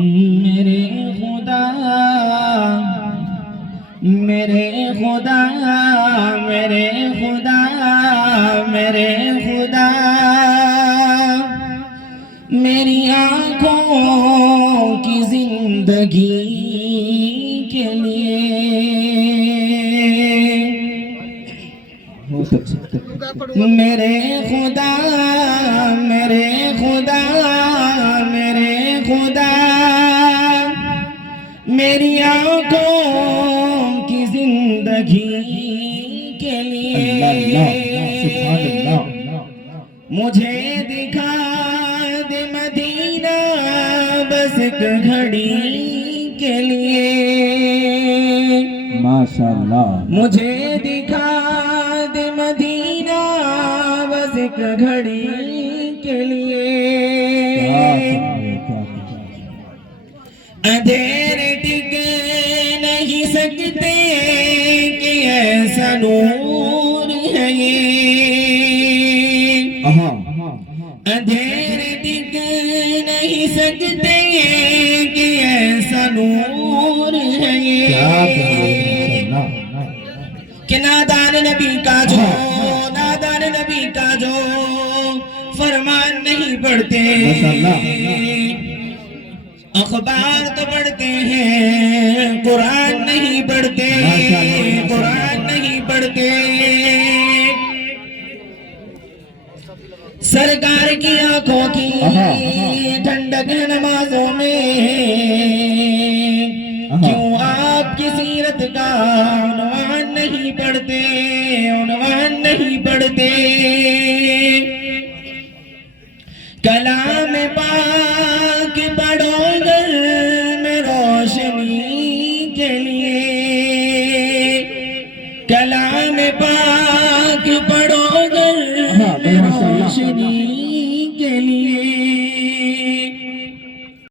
میرے خدا میرے خدا میرے خدا میرے خدا میری آنکھوں کی زندگی کے لیے میرے خدا میرے خدا میرے خدا میری آنکھوں کی زندگی کے لیے مجھے دکھا دے مدینہ بس ایک گھڑی کے لیے ماشاءاللہ مجھے دکھا دے مدینہ بس ایک گھڑی کے لیے اندھیرے ٹک نہیں سکتے کہ ایسا نور ہے یہ اندھیرے ٹک نہیں سکتے کہ ایسا نور ہے یہ کہ نادان نبی کا جو فرمان نہیں پڑھتے اخبار تو پڑھتے ہیں قرآن نہیں پڑھتے سرکار کی آنکھوں کی ٹھنڈک نمازوں میں کیوں آپ کی سیرت کا عنوان نہیں پڑھتے کلام پاک پڑھو گھر میں روشنی کے لیے کلام پاک